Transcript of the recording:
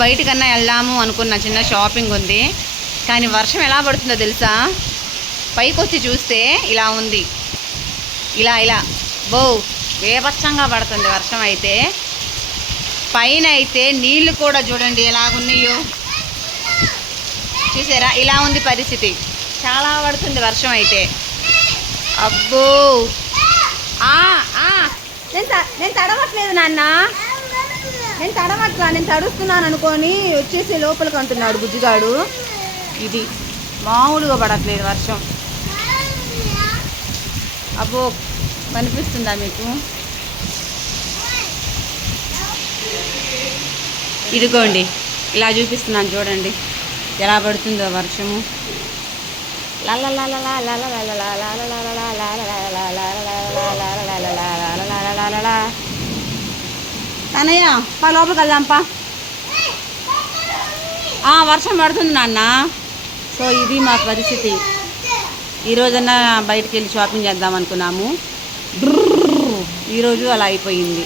బయటకన్నా వెళ్దాము అనుకున్న చిన్న షాపింగ్ ఉంది. కానీ వర్షం ఎలా పడుతుందో తెలుసా? పైకి వచ్చి చూస్తే ఇలా ఉంది. ఇలా ఇలా. బో వేపచ్చంగా పడుతుంది వర్షం అయితే. పైన అయితే నీళ్ళు కూడా చూడండి ఎలాగున్నాయో. చూసారా? ఇలా ఉంది పరిస్థితి. చాలా పడుతుంది వర్షం అయితే. అబ్బో! ఆ, ఆ, నేను నేను తడవట్లేదు నాన్న. నేను తడవట్లా నేను తడుస్తున్నాను అనుకొని వచ్చేసి లోపలికి అంటున్నాడు బుజ్జిగాడు. ఇది మామూలుగా పడట్లేదు వర్షం. అబ్బో కనిపిస్తుందా మీకు? ఇదిగోండి ఇలా చూపిస్తున్నాను చూడండి. ఎలా పడుతుందో వర్షము. తనయ్య పా లోపలికి వెళ్దాంపా వర్షం పడుతుంది నాన్న. సో ఇది మా పరిస్థితి. ఈరోజన్నా బయటికి వెళ్ళి షాపింగ్ చేద్దాం అనుకున్నాము. ఈరోజు అలా అయిపోయింది.